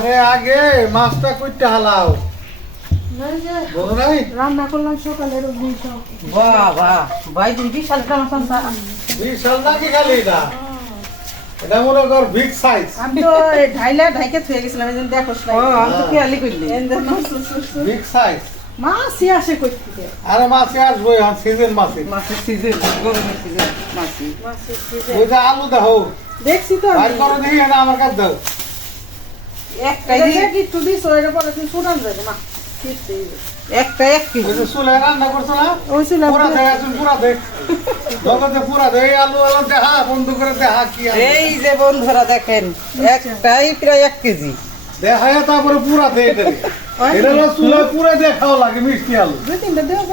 আরে আগে মাছটা কইতে হালাও। এই যে বোঝো নাই? রান্না করলাম সকালে রুগী সব। বাহ বাহ। ভাই তুমি বিশাল মাছ বিশাল নাকি খালি এটা? এটা মনে কর বিগ সাইজ আমি তো এই ঢাইলা ঢাইকে থুয়ে গেছিলাম এই দেখো আমি তো খেয়ালি করলি বিগ সাইজ মাছই আসে কই থেকে? আরে মাছে আসব এখন সিজন মাছে মাছের সিজন গরমের সিজন মাছি মাছের season। ওই যে আলু দেখো। দেখছি তো বাইর আমি। করো দেখি এটা আমার কাছে দাও। একটা এক কেজি। চুলে রান্না করছ না ওই ছিল পুরা দেখ পুরা দেখ জগতে পুরা দেখ আলু আলু দেখা বন্ধু করে দেখা কি এই যে বন্ধুরা দেখেন একটাই প্রায় এক কেজি। দেখায় তারপরে পুরা দেখ এটা চুলে পুরা দেখাও লাগে মিষ্টি আলু। দুই তিনটা দেওয়া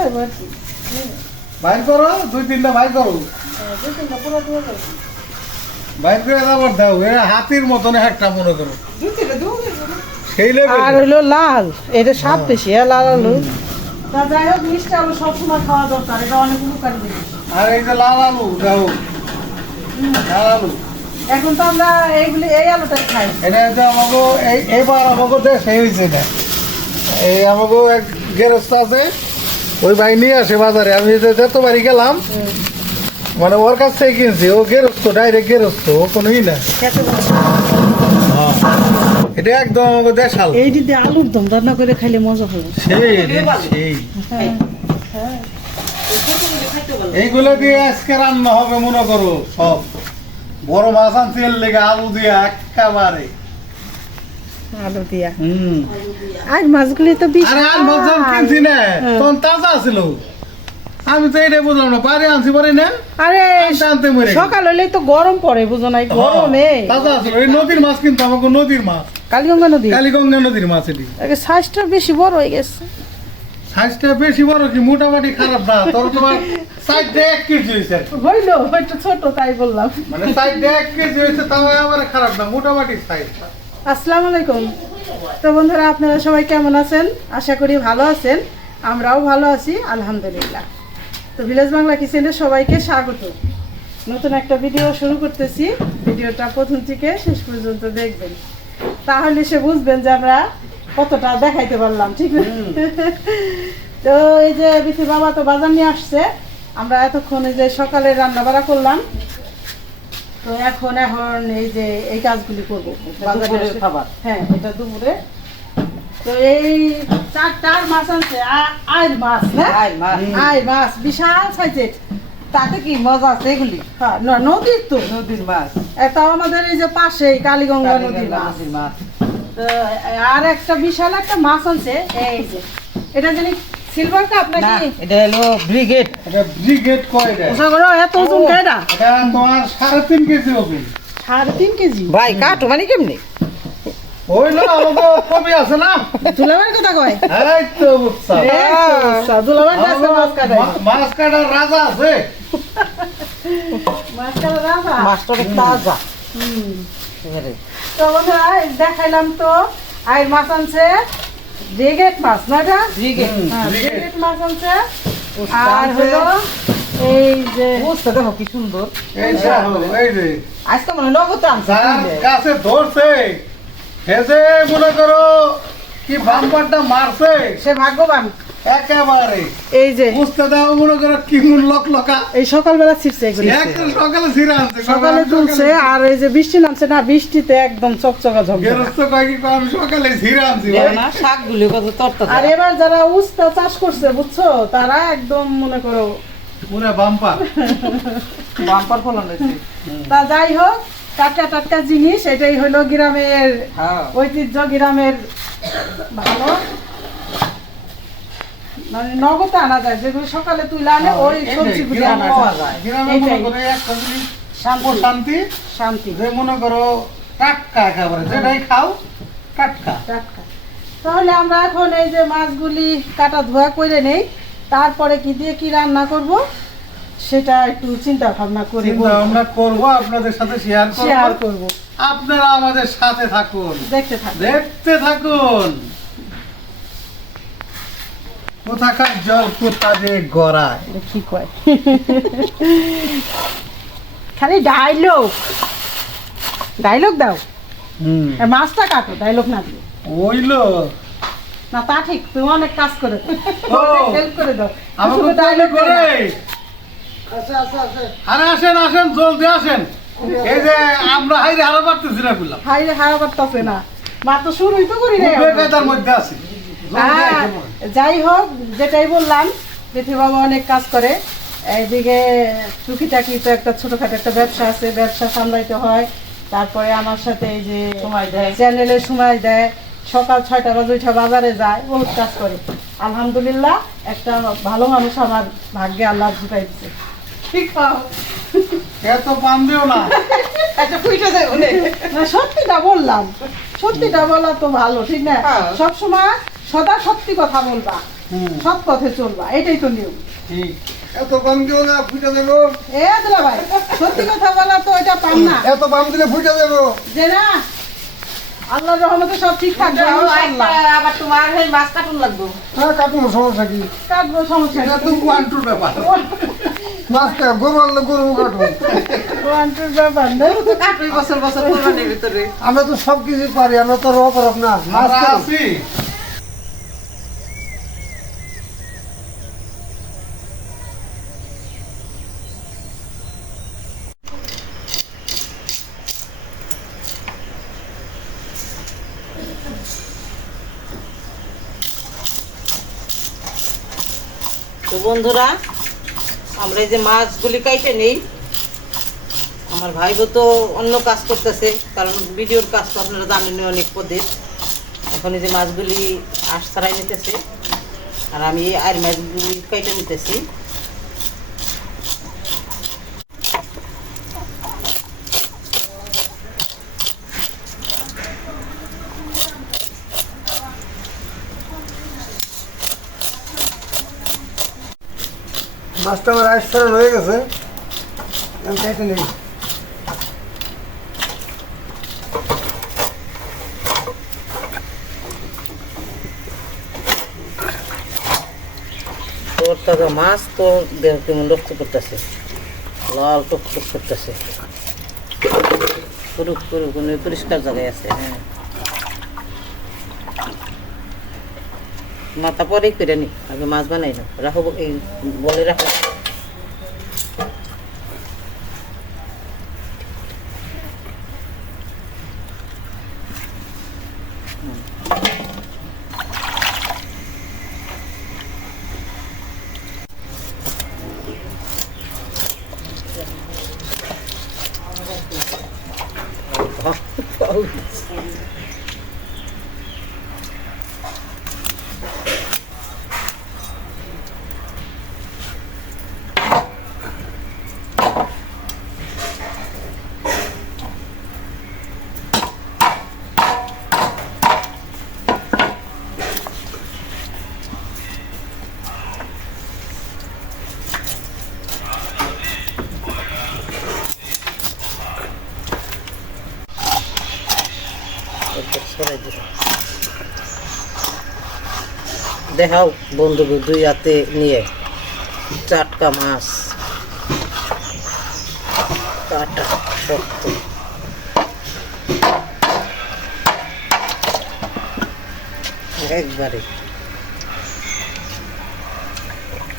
আর করো দুই তিনটা বাইর করো। হ্যাঁ, দুই তিনটা পুরো দেওয়া বাইর করে আবার দাও। এটা হাতির মতন একটা মনে করো। সেই লেভেল আর হলো লাল এটা স্বাদ বেশি হ্যাঁ লাল আলু। তা যাই হোক মিষ্টি আলু সবসময় খাওয়া দরকার এটা অনেক উপকারী জিনিস আর এই যে লাল আলু দাও লাল আলু। এখন তো আমরা এইগুলি এই আলুটাই খাই। এটা আমাকে এই এইবার আমাকে দেশে হয়েছে না এই আমাকে এক গেরস্ত আছে ওই ভাই নিয়ে আসে বাজারে। আমি যে যত বাড়ি গেলাম মানে ওর কাছ থেকে কিনছি ও গেরস্ত ডাইরেক্ট গেরস্ত ও কোনো ই না এটা একদম আমাকে দেশাল। এই দিদি আলুর দম রান্না করে খাইলে মজা হবে সেই সেই। হ্যাঁ হ্যাঁ এইগুলো দিয়ে আজকে রান্না হবে মনে করো সব। বড় মাছ আনছি এর লেগে আলু দিয়ে একেবারে আলু দিয়া। হুম। আর মাছগুলি তো বিশ আরে আর মাছ কিনছি না তখন তাজা ছিল। আমি তো এটাই বুঝলাম না পারে আনছি পারি না। আরে আনতে মরে সকাল হলেই তো গরম পড়ে বুঝো না এই গরমে। হ্যাঁ, তাজা ছিল এই নদীর মাছ কিন্তু আমাকে নদীর মাছ। কালীগঙ্গা নদী? কালীগঙ্গা নদীর মাছ এটি। আগে সাইজটা বেশি বড় হয়ে গেছে। সাইজটা বেশি বড় কি মোটামুটি খারাপ না তোর তোমার সাইডটা এক কেজি হয়েছে হইল একটু ছোট তাই বললাম। মানে সাইডটা এক কেজি হয়েছে তাও এবারে খারাপ না মোটামুটি সাইজ। আসসালামু আলাইকুম। তো বন্ধুরা আপনারা সবাই কেমন আছেন? আশা করি ভালো আছেন। আমরাও ভালো আছি আলহামদুলিল্লাহ। তো ভিলেজ বাংলা কিচেনে সবাইকে স্বাগত। নতুন একটা ভিডিও শুরু করতেছি। ভিডিওটা প্রথম থেকে শেষ পর্যন্ত দেখবেন। তাহলে সে বুঝবেন যে আমরা কতটা দেখাইতে পারলাম ঠিক না? তো এই যে বিথি বাবা তো বাজার নিয়ে আসছে। আমরা এতক্ষণ এই যে সকালে রান্না বাড়া করলাম। তো এখন এখন এই যে এই কাজগুলি করব। দুপুরের খাবার। হ্যাঁ এটা দুপুরে তো এই চারটার মাছ আনছে মাছ না? মাছ বিশাল তাতে কি মজা আছে এগুলি? হ্যাঁ, নদীর তো। নদীর মাছ। এটা আমাদের এই যে পাশেই কালীগঙ্গা নদীর মাছ। মাছ। তো আর একটা বিশাল একটা মাছ আনছে এই যে। এটা জানি সিলভার কাপ না নাকি এটা হলো ব্রিগেড এটা ব্রিগেড কয় এটা ওসা করো এত ওজন কেডা এটা তোমার সাড়ে তিন কেজি হবে। সাড়ে তিন কেজি? ভাই কাটো মানে কেমনি? আমাকে কবি আছে না? কথা কয়? এই তো বুঝছা এই তো বুঝছা, দুলাভাইয়ের কাছে মাছ কাটাই মাছ কাটার রাজা আছে। মাছ রাজা? মাছটা অনেক তাজা হুম। তো বন্ধুরা দেখাইলাম তো আইর মাছ আনছে মাছ না এটা? হ্যাঁ, মাছ আনছে। আর হলো এই যে বুঝতে দেখো কি সুন্দর। এই দেখো, এই যে। আজকে মনে হয় নগদ আনছে ধরছে। যে মনে করো কি বাম্পারটা মারছে সে ভাগ্যবান একেবারে। এই যে। বুঝতে দাও মনে করো কি মন লক লকা এই সকালবেলা ছিটছে এগুলি। একটা সকালে ছিঁড়ে আনছে সকালে তুলছে আর এই যে বৃষ্টি নামছে না বৃষ্টিতে একদম চকচকা ঝকঝকা। গেরস্ত কয় কি আমি সকালে ছিঁড়ে আনছি ভাই। না শাকগুলি কত তরতা আর এবার যারা উস্তা চাষ করছে বুঝছ তারা একদম মনে করো পুরা বাম্পার। বাম্পার ফলন হয়েছে। তা যাই হোক টাটকা টাটকা জিনিস এটাই হলো গ্রামের হ্যাঁ। ঐতিহ্য গ্রামের ভালো। মানে নগদে আনা যায় যেগুলো সকালে তুলে আনে ওই এই যে আনা যায়। শান্তি। শান্তি শান্তি। যে মনে করো টাটকা একেবারে যেটাই খাও টাটকা। টাটকা। তাহলে আমরা এখন এই যে মাছগুলি কাটা ধোয়া করে নেই তারপরে কি দিয়ে কি রান্না করব? সেটা একটু চিন্তা ভাবনা করে আমরা করব আপনাদের সাথে শেয়ার শেয়ার করব। আপনারা আমাদের সাথে থাকুন। দেখতে থাকবে দেখতে থাকুন। কোথাকার জল কোথা দিয়ে গড়ায়। কি কয় খালি ডায়লগ ডায়লগ দাও। হুম। মাছটা কাটো ডাইলগ না ওইলো না তা ঠিক তুমি অনেক কাজ করে দাও। হেল্প করে দাও। আমাকে dialogue করে। আরে আসেন আসেন জলদি আসেন। এই যে আমরা হাইরে আরও পারতেছি না বললাম হাই হারা পারতাছে না। মাত্র শুরুই তো করি মধ্যে আছি। যাই হোক যেটাই বললাম পৃথিবাবু অনেক কাজ করে। এইদিকে টুকিটাকি তো একটা ছোটখাটো একটা ব্যবসা আছে ব্যবসা সামলাইতে হয়। তারপরে আমার সাথে এই যে সময় দেয়। চ্যানেলে সময় দেয়। সকাল ছয়টা বাজে উঠে বাজারে যায় বহুত কাজ করে। আলহামদুলিল্লাহ একটা ভালো মানুষ আমার ভাগ্যে আল্লাহ ঢুকাই দিচ্ছে ঠিক এত পান দিও না। আচ্ছা না সত্যিটা বললাম। সত্যিটা বলা তো ভালো ঠিক না? হ্যাঁ। সবসময় সদা সত্যি কথা বলবা। সৎ পথে চলবা এটাই তো নিয়ম। ঠিক। এত পান দিও না ফুটে দেবো। এ দিলা ভাই সত্যি কথা বলা তো এটা পান না। এত পান দিলে ফুটে দেবো। যে না আল্লাহর রহমতে সব ঠিক থাকবে আবার তোমার হয়ে মাছ কাটুন লাগবো। হ্যাঁ কাটুন সমস্যা কি? কাটবো সমস্যা এটা তো ওয়ান টুর ব্যাপার। মাছটা গরু আনলে গরু ব্যাপার না? কাটবে বছর বছর কোরবানির ভিতরে আমরা তো সব কিছু পারি আমরা তো রব রব না মাছ আছি। তো বন্ধুরা, আমরা এই যে মাছগুলি কাইটে নেই। আমার ভাই তো অন্য কাজ করতেছে, কারণ ভিডিওর কাজ তো আপনারা জানেন অনেক পদের এখন এই যে মাছগুলি আশ ছাড়াই নিতেছে, আর আমি আর মাছগুলি কাইটে নিতেছি। মাছটা আমার রয়ে গেছে। আমি খাইতে নেই। তোর তাজা মাছ তো দেহ কেমন রক্ত করতেছে লাল টক টক করতেছে কোনো পরিষ্কার জায়গায় আছে হ্যাঁ। মাথা পরেই করে নি আগে মাছ বানাই না রাখো এই বলে রাখো। দেখাও বন্ধু দুই হাতে নিয়ে। চাটকা মাছ। কাটা শক্ত। একবারে।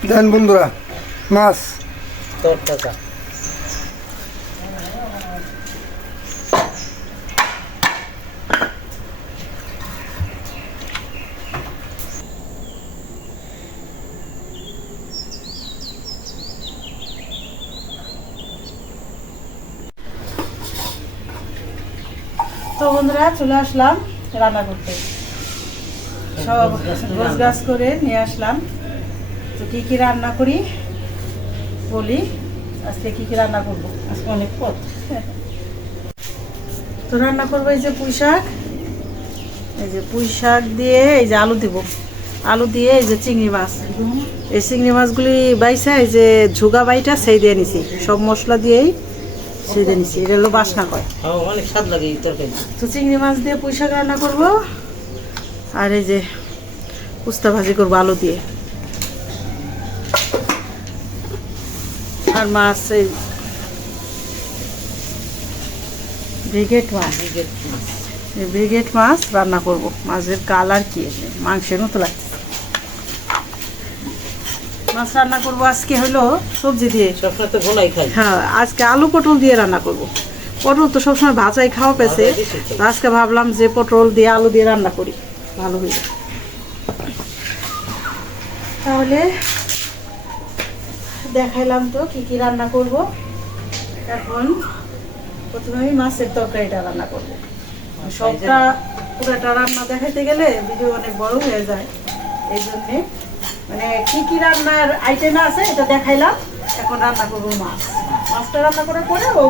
দেন বন্ধুরা মাছ। তরতাজা তো বন্ধুরা চলে আসলাম রান্না করতে। সব গোছ গাছ করে নিয়ে আসলাম। তো কি কি রান্না করি বলি? আজকে কি কি রান্না করব? আজকে অনেক পথ তো রান্না করব এই যে পুঁই শাক। এই যে পুঁই শাক দিয়ে এই যে আলু দিব। আলু দিয়ে এই যে চিংড়ি মাছ। এই চিংড়ি মাছগুলি বাইসা এই যে ঝুগা বাইটা সেই দিয়ে নিছি। সব মশলা দিয়েই সেই দিয়ে নিছি এটা হলো বাসনা কয়। হ্যাঁ, অনেক স্বাদ লাগে তরকারি। তো চিংড়ি মাছ দিয়ে পুঁই শাক রান্না করব আর এই যে উস্তা ভাজি করব আলু দিয়ে। আর মাছ এই ব্রিগেড মাছ। ব্রিগেড মাছ। রান্না করব মাছের কালার কি মাংসের মতো লাগছে। মাছ রান্না করব আজকে হলো সবজি দিয়ে। সবসময় তো খাই। হ্যাঁ আজকে আলু পটল দিয়ে রান্না করব। পটল তো সবসময় ভাজাই খাওয়া। তো। আজকে ভাবলাম যে পটল দিয়ে আলু দিয়ে রান্না করি। ভালো হইল। তাহলে দেখাইলাম তো কি কি রান্না করব। এখন প্রথমে আমি মাছের তরকারিটা রান্না করব। সবটা পুরোটা রান্না দেখাইতে গেলে ভিডিও অনেক বড় হয়ে যায়। এই জন্যে মানে কি কি রান্নার আইটেম আছে এটা দেখাইলাম। এখন রান্না করব মাছ। মাছটা রান্না করার পরে ও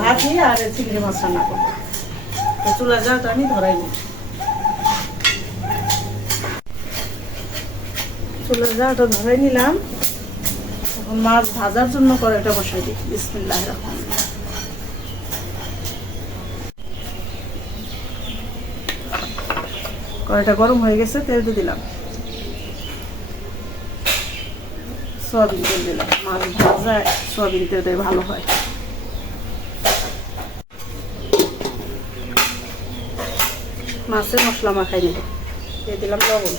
ভাজি আর চিংড়ি মাছ রান্না করব। তো চুলা যাওয়াটা আমি ধরাই নিই। যাওয়াটা ধরাই নিলাম। এখন মাছ ভাজার জন্য কড়াইটা বসাই দিই। বিসমিল্লাহ কড়াইটা গরম হয়ে গেছে, তেল দিলাম। সয়াবিন তেল দিলাম। মাছ ভাজা, সয়াবিন তেল দিয়ে ভালো হয়। মাছের মশলা মাখাই নেব। দিয়ে দিলাম লবণ।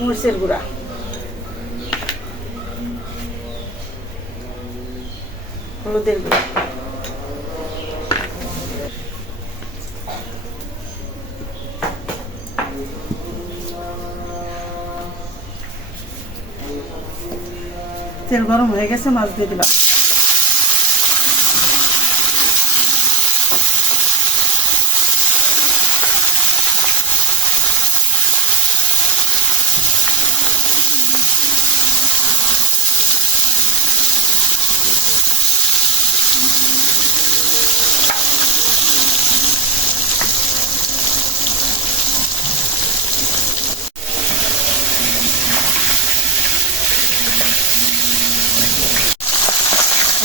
মরিচের গুঁড়া। হলুদের গুঁড়া। তেল গরম হয়ে গেছে মাছ দিয়ে দিলাম।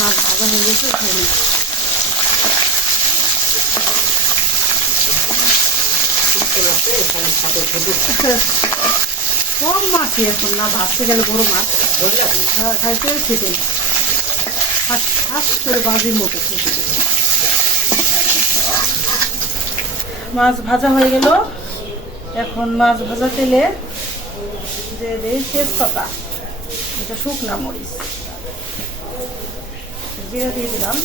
মাছ ভাজা হয়ে গেছে। কম এখন না গেলে বড় মাছ খেতে করে বাজির মতো মাছ ভাজা হয়ে গেল এখন মাছ ভাজা তেলে যে তেজপাতা এটা শুকনা মরিচ জিরা দিয়ে দিলাম।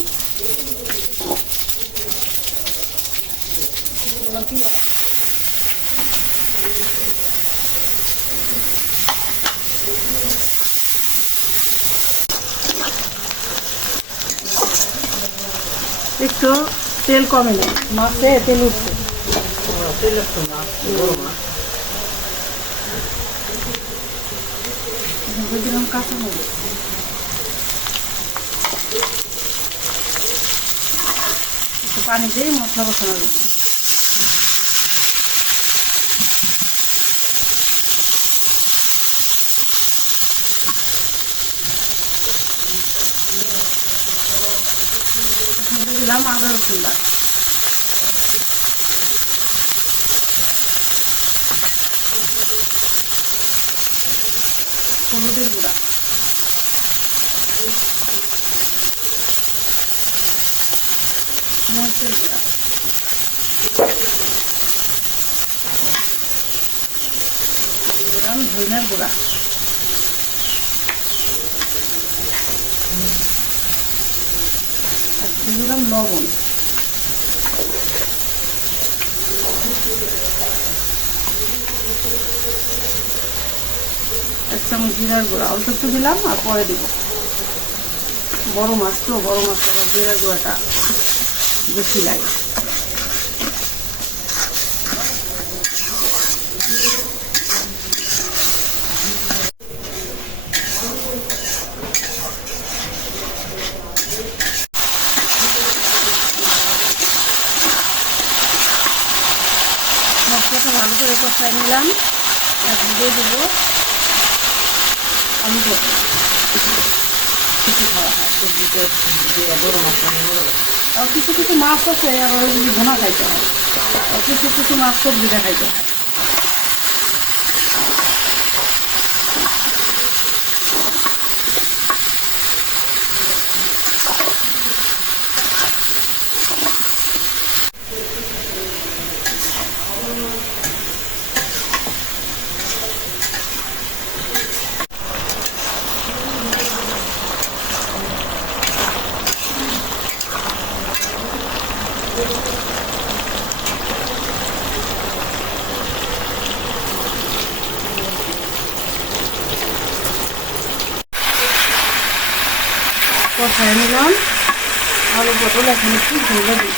একটু তেল কমে নেই। মাছে তেল উঠছে। তেলের তো না কাঁচা মরিচ একটু পানি দিয়ে মশলা বসানো দিই এখন দিয়ে দিলাম আদা রসুন বাটা হলুদের গুঁড়া মরিচের গুঁড়া। দিলাম ধইনার গুঁড়া। আর দিলাম লবণ। এক চামচ জিরার গুঁড়া। অল্প একটু দিলাম আর পরে দিব। বড় মাছ তো বড় মাছ জিরার গুঁড়াটা। বেশি লাগে। ভালো করে কষাই নিলাম। দিয়ে দেবো আমি দেবো সবজিতে দিয়ে বড় মাছ রান্না ভালো লাগে। কিছু কিছু মাছ আছে আবার ওইগুলি ঘোনা খাইতে হয়। কিছু কিছু মাছ সবজিটা খাইতে হয় কষায় নিলাম আলু পটল এখন একটু ঝোলে দিই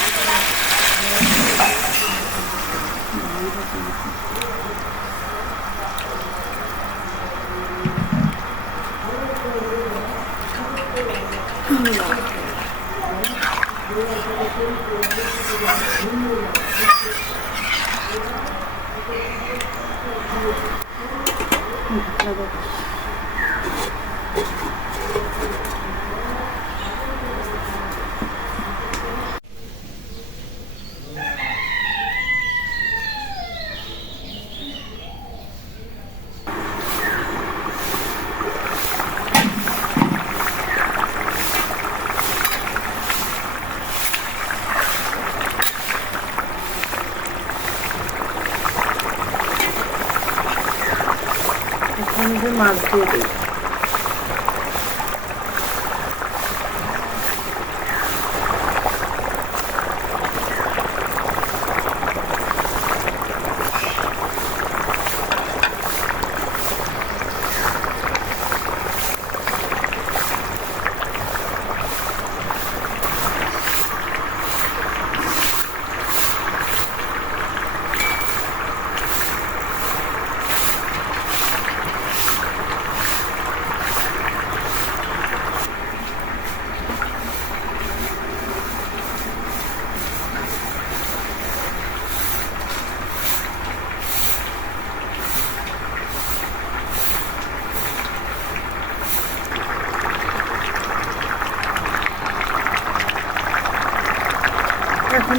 এখন যে মাছ দিয়ে দিই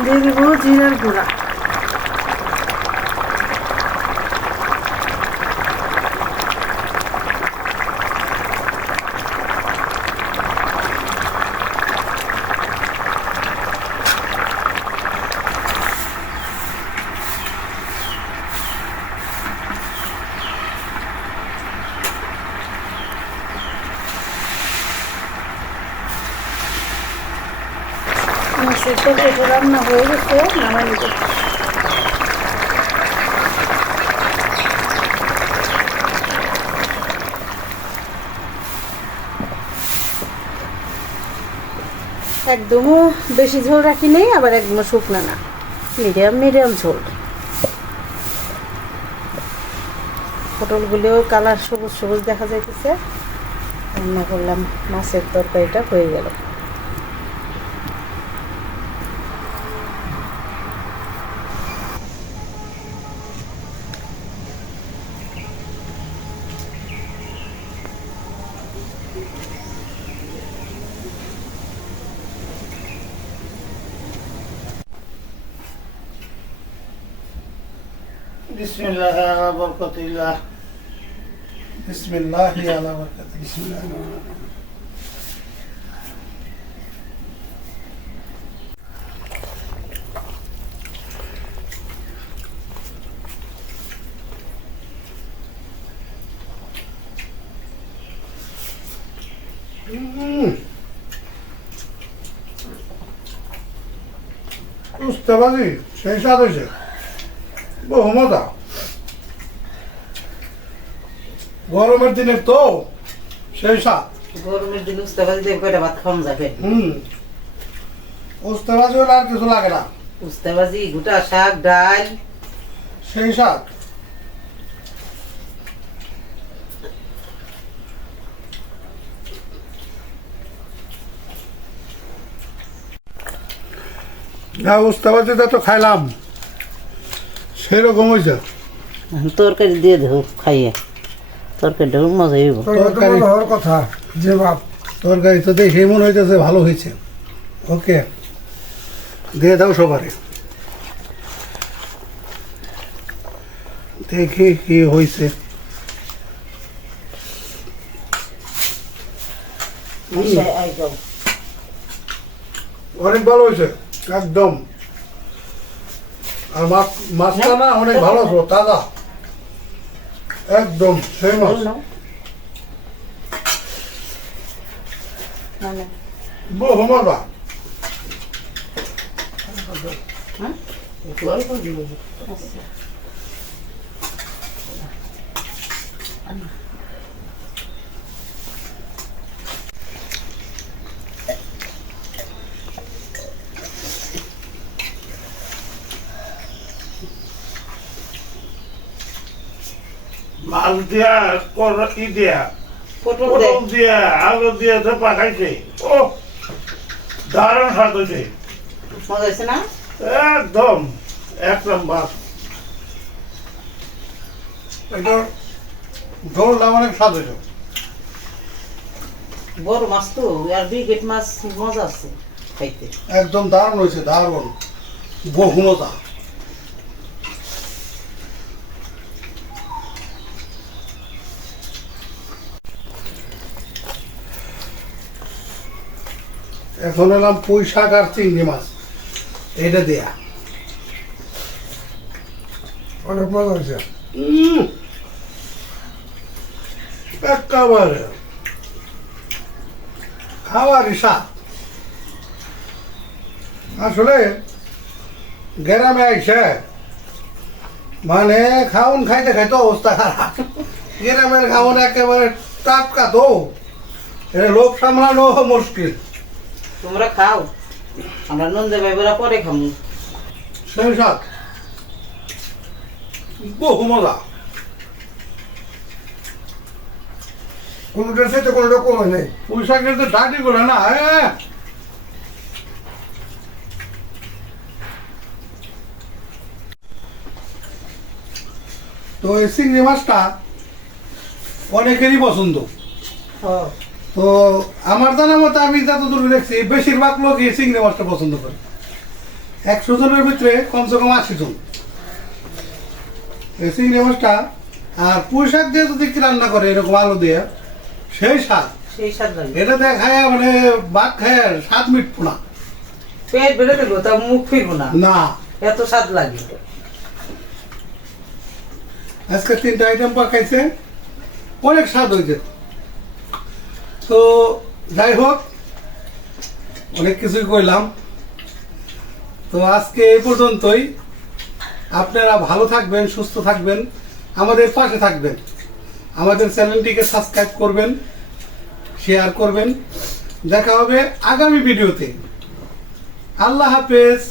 এখন দিয়ে দিব জিরার গুঁড়া মাছের তরকারি রান্না হয়ে গেছে, নামাই একদমও বেশি ঝোল রাখি নেই, আবার একদম শুকনো না। মিডিয়াম মিডিয়াম ঝোল। পটলগুলোও কালার সবুজ সবুজ দেখা যাইতেছে। রান্না করলাম, মাছের তরকারিটা হয়ে গেল। বিসমিল্লাহ আলা বরকতিল্লাহ বিসমিল্লাহ আলা বরকতি বিসমিল্লাহ বুঝতে পারি সেই স্বাদ হয়েছে বহু মজা গরমের দিনে তো সেই গরমের দিন উস্তা ভাজি দিয়ে কয়টা ভাত যাবে হুম। আর কিছু লাগে না। উস্তা ভাজি গোটা শাক ডাল। সেই স্বাদ না পারছি তো খাইলাম। সেরকম হয়েছে তরকারি দিয়ে দেবো খাইয়ে। তরকারিটা মজা হইব। তরকারি হওয়ার কথা যে বাপ তরকারি তো দেখে মনে হইতেছে ভালো হয়েছে ওকে দিয়ে দাও সবারে। দেখি কি হয়েছে অনেক ভালো হয়েছে একদম। আর মাছ মাছটা না? অনেক ভালো তাজা। একদম সেই মাছ বহু মজা মাছ দিয়া কর ই দিয়া পটল দিয়া। আলু দিয়া তো পাঠাইছে ও দারুণ স্বাদ হয়েছে মজা হয়েছে না? একদম এক নম্বর। এটা ঝোলটা অনেক স্বাদ হয়েছে বড় মাছ তো আর বিগেট মাছ মজা আছে খাইতে। একদম দারুণ হয়েছে দারুণ। বহু মজা। এখন এলাম পুঁই শাক আর চিংড়ি মাছ। এটা দেয়া। অনেক মজা হয়েছে। উম, একেবারে খাওয়ারই স্বাদ। আসলে গ্রামে আইসে মানে খাওন খাইতে খাইতে অবস্থা খারাপ। গ্রামের খাওন একেবারে টাটকা তো। এটা লোক সামলানো মুশকিল। তোমরা খাও। আমরা নন্দে ভাইবেরা পরে খামু। সাথ। বহু মজা। কোনোটার সাথে কোনোটা কমে নেই। পোশাকের তো ডাটি করে না হ্যাঁ তো এই চিংড়ি মাছটা অনেকেরই পছন্দ। তো আমার জানা মতো আমি যতদূর দেখছি বেশিরভাগ লোকই চিংড়ি মাছটা পছন্দ করে। একশো জনের ভিতরে কমসে কম আশি জন। এই চিংড়ি মাছটা আর পুঁই শাক দিয়ে যদি রান্না করে এরকম আলু দিয়ে সেই স্বাদ। সেই স্বাদ এটা দিয়ে খায় মানে ভাত খায় স্বাদ মিটবো না। পেট বেড়ে দেবো তা মুখ ফিরবো না। না। এত স্বাদ লাগে। আজকে তিনটা আইটেম পাকাইছে। অনেক স্বাদ হয়েছে। তো যাই হোক, অনেক কিছুই করলাম। তো আজকে এই পর্যন্তই। আপনারা ভালো থাকবেন, সুস্থ থাকবেন, আমাদের পাশে থাকবেন। আমাদের চ্যানেলটিকে সাবস্ক্রাইব করবেন, শেয়ার করবেন। দেখা হবে আগামী ভিডিওতে। আল্লাহ হাফেজ।